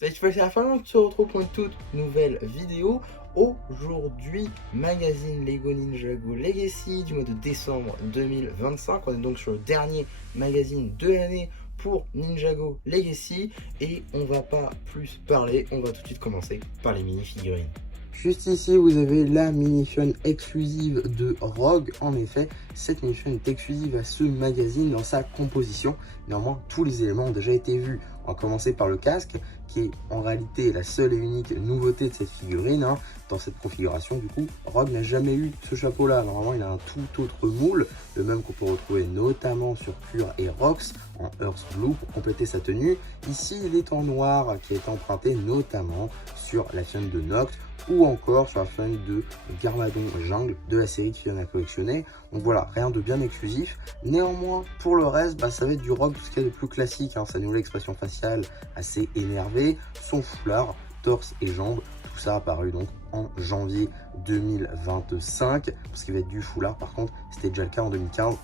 Salut, c'est la fin, on se retrouve pour une toute nouvelle vidéo. Aujourd'hui, magazine Lego Ninjago Legacy du mois de décembre 2025. On est donc sur le dernier magazine de l'année pour Ninjago Legacy. Et on va pas plus parler, on va tout de suite commencer par les mini-figurines. Juste ici, vous avez la minifigurine exclusive de Rogue. En effet, cette minifigurine est exclusive à ce magazine dans sa composition. Néanmoins, tous les éléments ont déjà été vus. On va commencer par le casque, qui est en réalité la seule et unique nouveauté de cette figurine. Dans cette configuration, du coup, Rogue n'a jamais eu ce chapeau-là. Normalement, il a un tout autre moule, le même qu'on peut retrouver notamment sur Cure et Rox en Earth Blue pour compléter sa tenue. Ici, il est en noir, qui a été emprunté notamment sur la chaîne de Noct, ou encore sur la famille de Garmadon Jungle de la série qui vient à collectionner. Donc voilà, rien de bien exclusif. Néanmoins, pour le reste, ça va être du Rogue, tout ce qui est de plus classique. Sa nouvelle expression faciale assez énervée, son foulard, torse et jambes, tout ça apparu donc en janvier 2025. Pour ce qui va être du foulard, par contre, c'était déjà le cas en 2015.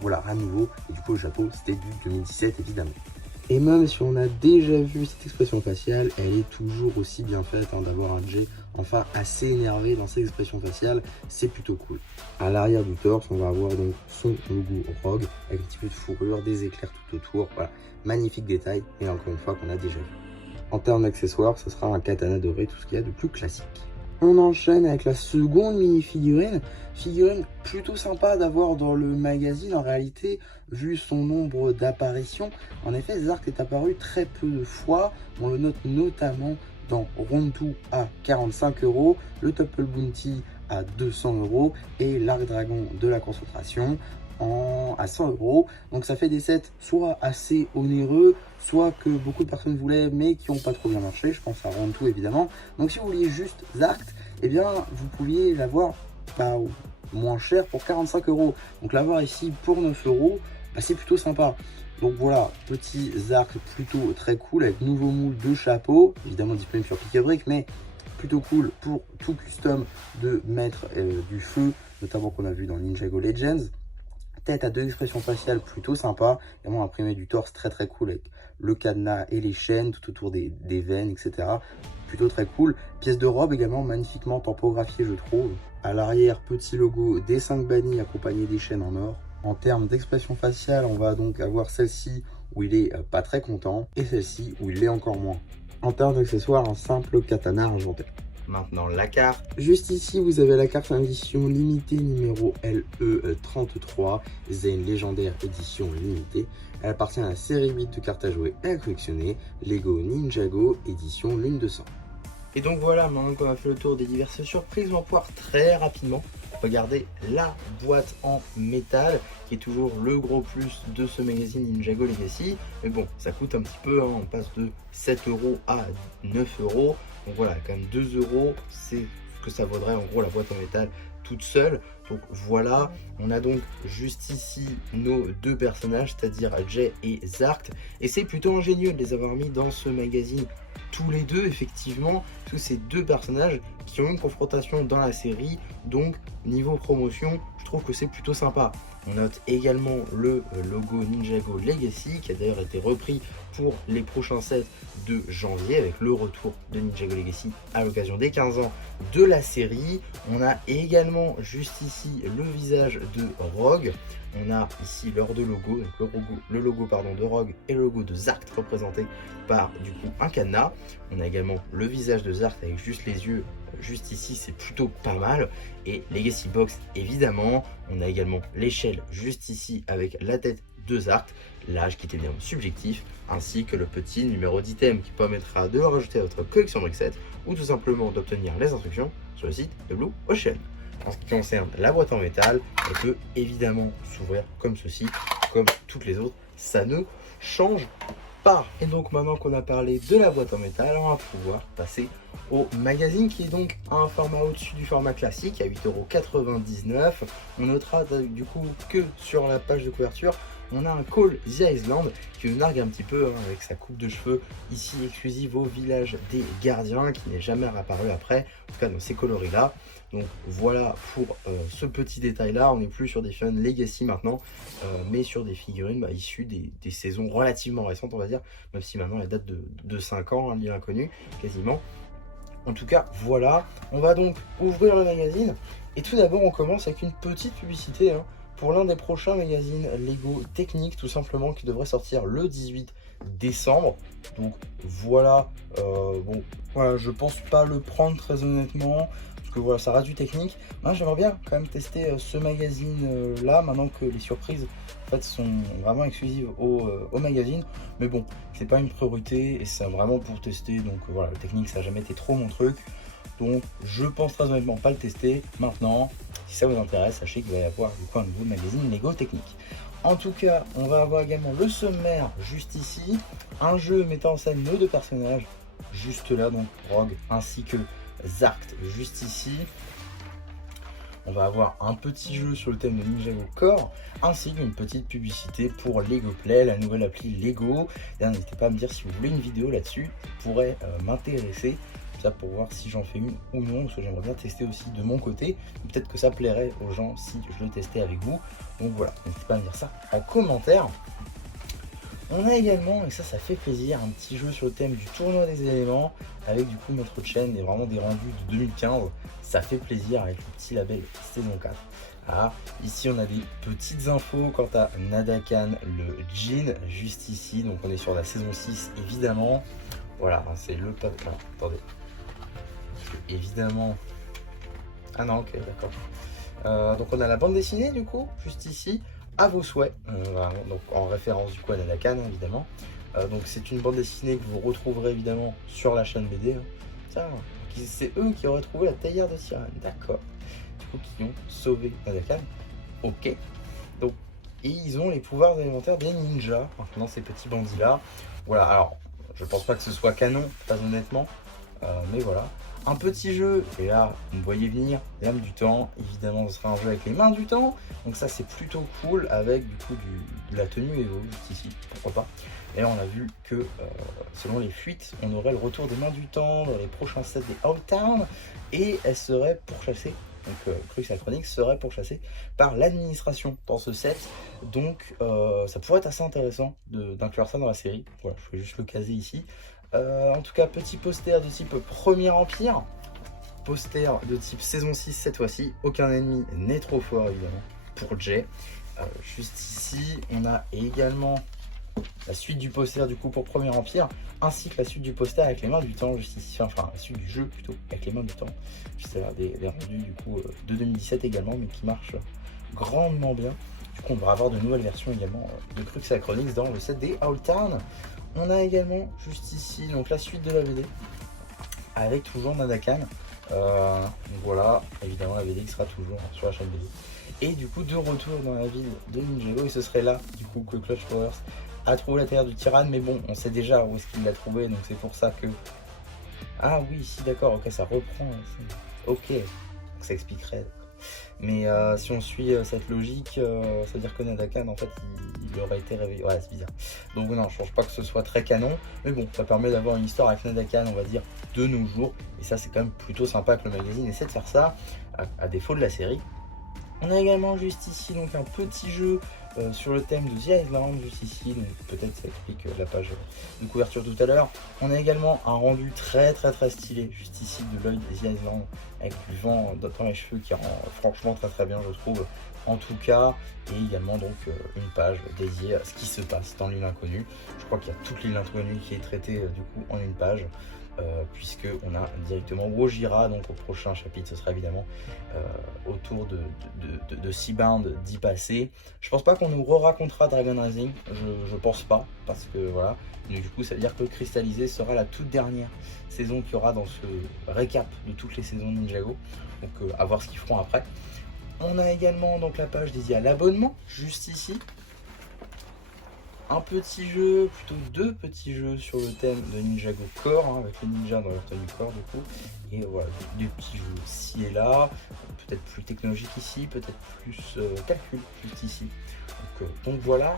Voilà, rien de nouveau. Et du coup, le chapeau, c'était du 2017 évidemment. Et même si on a déjà vu cette expression faciale, elle est toujours aussi bien faite d'avoir un J enfin assez énervé dans ses expressions faciales, c'est plutôt cool. À l'arrière du torse, on va avoir donc son logo Rogue avec un petit peu de fourrure, des éclairs tout autour, voilà, magnifique détail, et encore une fois qu'on a déjà vu. En termes d'accessoires, ce sera un katana doré, tout ce qu'il y a de plus classique. On enchaîne avec la seconde mini-figurine, figurine plutôt sympa d'avoir dans le magazine en réalité, vu son nombre d'apparitions. En effet, Zark est apparu très peu de fois, on le note notamment dans Round 2 à 45 €, le Topple Bounty à 200 € et l'Arc Dragon de la concentration à 100 €. Donc ça fait des sets soit assez onéreux, soit que beaucoup de personnes voulaient mais qui n'ont pas trop bien marché. Je pense à Round 2 évidemment. Donc si vous vouliez juste Zark, eh bien vous pouviez l'avoir moins cher pour 45 €. Donc l'avoir ici pour 9 €, c'est plutôt sympa. Donc voilà, petit Zark plutôt très cool avec nouveau moule de chapeau, évidemment disponible sur Pick a Brick, mais plutôt cool pour tout custom de mettre du feu, notamment qu'on a vu dans Ninjago Legends. Tête à deux expressions faciales plutôt sympa, également imprimé du torse très cool avec le cadenas et les chaînes tout autour des veines, etc. Plutôt très cool. Pièce de robe également magnifiquement tampographiée, je trouve. À l'arrière, petit logo des 5 bannis accompagné des chaînes en or. En termes d'expression faciale, on va donc avoir celle-ci où il est pas très content et celle-ci où il est encore moins. En termes d'accessoires, un simple katana argenté. Maintenant la carte. Juste ici, vous avez la carte édition limitée numéro LE33, Zane légendaire édition limitée. Elle appartient à la série 8 de cartes à jouer et à collectionner, Lego Ninjago édition Lune de sang. Et donc voilà, maintenant qu'on a fait le tour des diverses surprises, on va pouvoir très rapidement regarder la boîte en métal, qui est toujours le gros plus de ce magazine Ninjago Legacy. Mais bon, ça coûte un petit peu, on passe de 7 € à 9 €. Donc voilà, quand même 2 €, c'est ce que ça vaudrait en gros la boîte en métal toute seule. Donc voilà, on a donc juste ici nos deux personnages, c'est-à-dire Jay et Zark. Et c'est plutôt ingénieux de les avoir mis dans ce magazine tous les deux, effectivement, tous ces deux personnages qui ont une confrontation dans la série. Donc niveau promotion, je trouve que c'est plutôt sympa. On note également le logo Ninjago Legacy qui a d'ailleurs été repris pour les prochains sets de janvier avec le retour de Ninjago Legacy à l'occasion des 15 ans de la série. On a également juste ici le visage de Rogue. On a ici leurs deux logos, donc le logo de Rogue et le logo de Zark représenté par du coup un cadenas. On a également le visage de Zark avec juste les yeux juste ici, c'est plutôt pas mal. Et Legacy Box évidemment. On a également l'échelle juste ici avec la tête de Zark, l'âge qui était bien subjectif, ainsi que le petit numéro d'item qui permettra de le rajouter à votre collection Brickset ou tout simplement d'obtenir les instructions sur le site de Blue Ocean. En ce qui concerne la boîte en métal, elle peut évidemment s'ouvrir comme ceci, comme toutes les autres, ça ne change pas. Et donc maintenant qu'on a parlé de la boîte en métal, on va pouvoir passer au magazine qui est donc un format au-dessus du format classique à 8,99 €. On notera du coup que sur la page de couverture, on a un Call the Island qui nous nargue un petit peu avec sa coupe de cheveux ici exclusive au village des gardiens qui n'est jamais réapparu après, en tout cas dans ces coloris là. Donc voilà pour ce petit détail là, on n'est plus sur des Fun Legacy maintenant, mais sur des figurines issues des saisons relativement récentes on va dire, même si maintenant elle date de 5 ans, l'île inconnue quasiment. En tout cas voilà, on va donc ouvrir le magazine et tout d'abord on commence avec une petite publicité pour l'un des prochains magazines Lego Technique tout simplement qui devrait sortir le 18 décembre. Donc voilà, bon voilà, je pense pas le prendre très honnêtement parce que voilà, ça reste du technique. Moi j'aimerais bien quand même tester ce magazine là maintenant que les surprises en fait sont vraiment exclusives au magazine, mais bon c'est pas une priorité et c'est vraiment pour tester. Donc voilà, le technique ça n'a jamais été trop mon truc, donc je pense très honnêtement pas le tester. Maintenant si ça vous intéresse, sachez qu'il va y avoir du coup un nouveau magazine Lego Technique. En tout cas, on va avoir également le sommaire juste ici, un jeu mettant en scène nos deux personnages juste là, donc Rogue ainsi que Zart juste ici. On va avoir un petit jeu sur le thème de Ninjago Core, ainsi qu'une petite publicité pour Lego Play, la nouvelle appli Lego. N'hésitez pas à me dire si vous voulez une vidéo là-dessus, ça pourrait m'intéresser. Pour voir si j'en fais une ou non, parce que j'aimerais bien tester aussi de mon côté. Peut-être que ça plairait aux gens si je le testais avec vous. Donc voilà, n'hésitez pas à me dire ça en commentaire. On a également, et ça fait plaisir, un petit jeu sur le thème du tournoi des éléments avec du coup notre chaîne et vraiment des rendus de 2015. Ça fait plaisir avec le petit label saison 4. Ah, ici on a des petites infos quant à Nadakan, le jean juste ici. Donc on est sur la saison 6 évidemment. Voilà, c'est le pas. Ah, attendez. Évidemment. Ah non, ok, d'accord. Donc on a la bande dessinée du coup, juste ici, à vos souhaits. Donc en référence du coup à Nadakan évidemment. Donc c'est une bande dessinée que vous retrouverez évidemment sur la chaîne BD. Tiens, c'est eux qui auraient trouvé la théière de sirène, d'accord. Du coup qui ont sauvé Nadakan. Ok. Donc, et ils ont les pouvoirs élémentaires des ninjas, dans ces petits bandits là. Voilà, alors je pense pas que ce soit canon, très honnêtement. Mais voilà. Un petit jeu, et là vous me voyez venir, l'âme du temps, évidemment ce sera un jeu avec les mains du temps, donc ça c'est plutôt cool avec du coup de la tenue Evo juste ici, pourquoi pas. Et on a vu que selon les fuites, on aurait le retour des mains du temps dans les prochains sets des Old Town, et elle serait pourchassée, donc Crux Acronix serait pourchassée par l'administration dans ce set, donc ça pourrait être assez intéressant d'inclure ça dans la série. Voilà, je vais juste le caser ici. En tout cas, petit poster de type Premier Empire, poster de type saison 6 cette fois-ci, aucun ennemi n'est trop fort évidemment pour Jay. Juste ici, on a également la suite du poster du coup pour Premier Empire, ainsi que la suite du poster avec les mains du temps, juste ici, enfin la suite du jeu plutôt, avec les mains du temps. Juste là, des rendus du coup de 2017 également, mais qui marchent grandement bien. Du coup, on va avoir de nouvelles versions également de Crux Acronix dans le set des Old Town. On a également juste ici donc la suite de la BD avec toujours Nadakan. Donc voilà, évidemment la BD qui sera toujours sur la chaîne BD. Et du coup de retour dans la ville de Ninjago, et ce serait là du coup que Clutch Powers a trouvé la terre du tyranne, mais bon on sait déjà où est-ce qu'il l'a trouvé, donc c'est pour ça que... Ah oui, ici d'accord, ok, ça reprend. Ok, donc ça expliquerait. Mais si on suit cette logique, ça veut dire que Nadakan en fait il aurait été réveillé. Ouais, c'est bizarre. Donc non, je pense pas que ce soit très canon, mais bon, ça permet d'avoir une histoire avec Nadakan, on va dire, de nos jours. Et ça, c'est quand même plutôt sympa que le magazine essaie de faire ça, à défaut de la série. On a également juste ici donc un petit jeu sur le thème de The Island, juste ici, donc peut-être ça explique la page de couverture tout à l'heure. On a également un rendu très stylé, juste ici, de l'œil de The Island, avec du vent dans les cheveux qui rend franchement très bien, je trouve, en tout cas. Et également donc une page dédiée à ce qui se passe dans l'île inconnue. Je crois qu'il y a toute l'île inconnue qui est traitée du coup en une page. Puisque on a directement Wojira, donc au prochain chapitre ce sera évidemment autour de Seabound d'y passer. Je pense pas qu'on nous re-racontera Dragon Rising, je pense pas, parce que voilà, mais du coup ça veut dire que Cristallisé sera la toute dernière saison qu'il y aura dans ce récap de toutes les saisons de Ninjago, donc à voir ce qu'ils feront après. On a également donc la page dédiée à l'abonnement, juste ici. un petit jeu, plutôt deux petits jeux sur le thème de Ninjago Core, hein, avec les ninjas dans leur tenue corps du coup. Et voilà, des petits jeux ci et là, peut-être plus technologique ici, peut-être plus calcul juste ici. Donc voilà.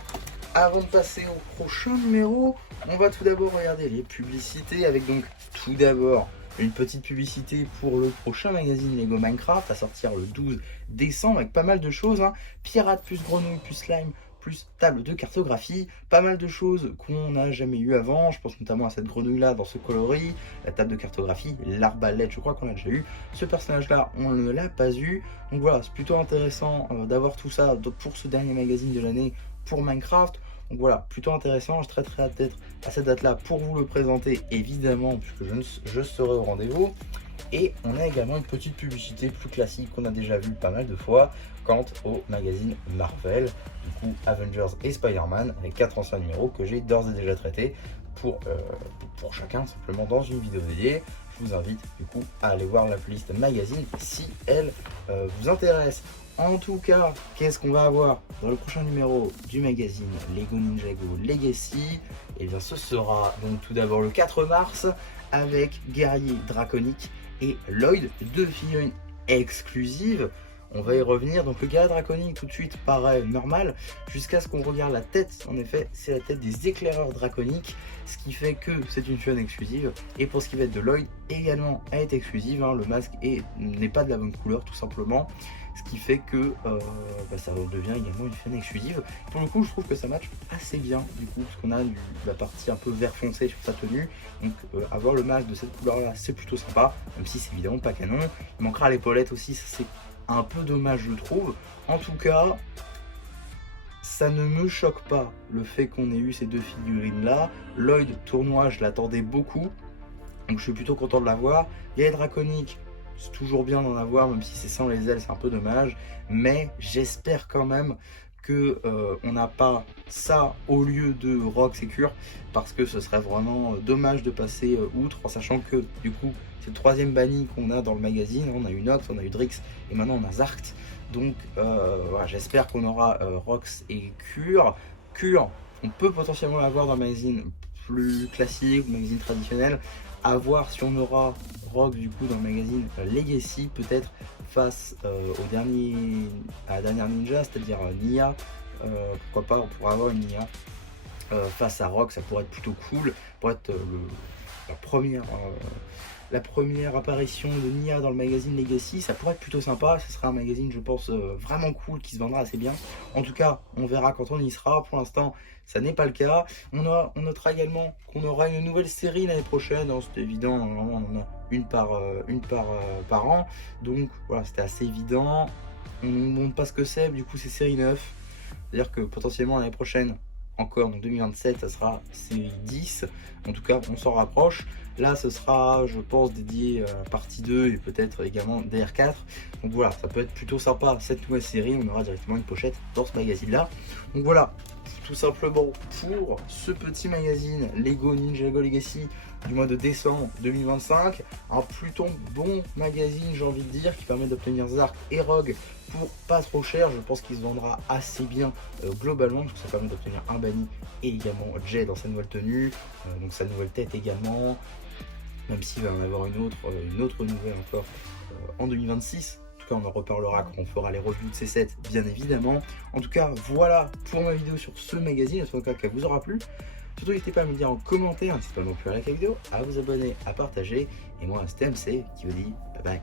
Avant de passer au prochain numéro, on va tout d'abord regarder les publicités avec donc tout d'abord une petite publicité pour le prochain magazine Lego Minecraft à sortir le 12 décembre avec pas mal de choses, hein. Pirate plus grenouille plus slime plus table de cartographie, pas mal de choses qu'on n'a jamais eu avant. Je pense notamment à cette grenouille là dans ce coloris, la table de cartographie, l'arbalète, je crois qu'on l'a déjà eu. Ce personnage là, on ne l'a pas eu. Donc voilà, c'est plutôt intéressant d'avoir tout ça pour ce dernier magazine de l'année pour Minecraft. Donc voilà, plutôt intéressant. Je serai très hâte d'être à cette date là pour vous le présenter évidemment, puisque je serai au rendez-vous. Et on a également une petite publicité plus classique qu'on a déjà vu pas mal de fois quant au magazine Marvel, du coup Avengers et Spider-Man, avec 4 anciens numéros que j'ai d'ores et déjà traités pour chacun simplement dans une vidéo dédiée. Je vous invite du coup à aller voir la playlist magazine si elle vous intéresse. En tout cas, qu'est-ce qu'on va avoir dans le prochain numéro du magazine Lego Ninjago Legacy? Et bien ce sera donc tout d'abord le 4 mars avec Guerrier Draconique et Lloyd, deux figurines exclusives. On va y revenir. Donc le guerrier draconique tout de suite paraît normal jusqu'à ce qu'on regarde la tête. En effet, c'est la tête des éclaireurs draconiques, ce qui fait que c'est une figurine exclusive. Et pour ce qui va être de Lloyd, également elle est exclusive, hein. Le masque n'est pas de la bonne couleur tout simplement, ce qui fait que ça devient également une figurine exclusive. Pour le coup, je trouve que ça match assez bien du coup, parce qu'on a la partie un peu vert foncé sur sa tenue. Donc avoir le masque de cette couleur là, c'est plutôt sympa, même si c'est évidemment pas canon. Il manquera l'épaulette aussi, ça c'est un peu dommage je trouve. En tout cas, ça ne me choque pas le fait qu'on ait eu ces deux figurines là. Lloyd tournoi, je l'attendais beaucoup, donc je suis plutôt content de l'avoir. Guerrier draconique, c'est toujours bien d'en avoir, même si c'est sans les ailes, c'est un peu dommage. Mais j'espère quand même que on n'a pas ça au lieu de Rox et Cure, parce que ce serait vraiment dommage de passer outre, en sachant que du coup c'est le troisième banni qu'on a dans le magazine. On a eu Nox, on a eu Drix et maintenant on a Zarkt. Donc voilà, j'espère qu'on aura Rox et Cure. Cure, on peut potentiellement l'avoir dans le magazine plus classique, magazine traditionnel. À voir si on aura Rox du coup dans le magazine Legacy, peut-être face à la dernière ninja, c'est-à-dire Nia. Pourquoi pas, on pourra avoir une Nia face à Rox, ça pourrait être plutôt cool, pour être la première apparition de Nia dans le magazine Legacy. Ça pourrait être plutôt sympa, ce sera un magazine je pense vraiment cool, qui se vendra assez bien. En tout cas, on verra quand on y sera. Pour l'instant, ça n'est pas le cas. On notera également qu'on aura une nouvelle série l'année prochaine, hein, c'est évident, normalement on en a une par an. Donc voilà, c'était assez évident. On ne montre pas ce que c'est, du coup c'est série 9. C'est-à-dire que potentiellement l'année prochaine, encore en 2027, ça sera série 10. En tout cas, on s'en rapproche. Là, ce sera, je pense, dédié à la partie 2 et peut-être également DR4. Donc voilà, ça peut être plutôt sympa cette nouvelle série. On aura directement une pochette dans ce magazine-là. Donc voilà, tout simplement pour ce petit magazine Lego Ninjago Legacy du mois de décembre 2025. Un plutôt bon magazine, j'ai envie de dire, qui permet d'obtenir Zark et Rogue pour pas trop cher. Je pense qu'il se vendra assez bien globalement, parce que ça permet d'obtenir un banni et également Jay dans sa nouvelle tenue, donc sa nouvelle tête également, même s'il va en avoir une autre nouvelle encore en 2026. En tout cas, on en reparlera quand on fera les reviews de ces sets, bien évidemment. En tout cas, voilà pour ma vidéo sur ce magazine. J'espère qu'elle vous aura plu. Surtout, n'hésitez pas à me le dire en commentaire, n'hésitez pas non plus à liker la vidéo, à vous abonner, à partager. Et moi, c'était MC qui vous dit bye bye.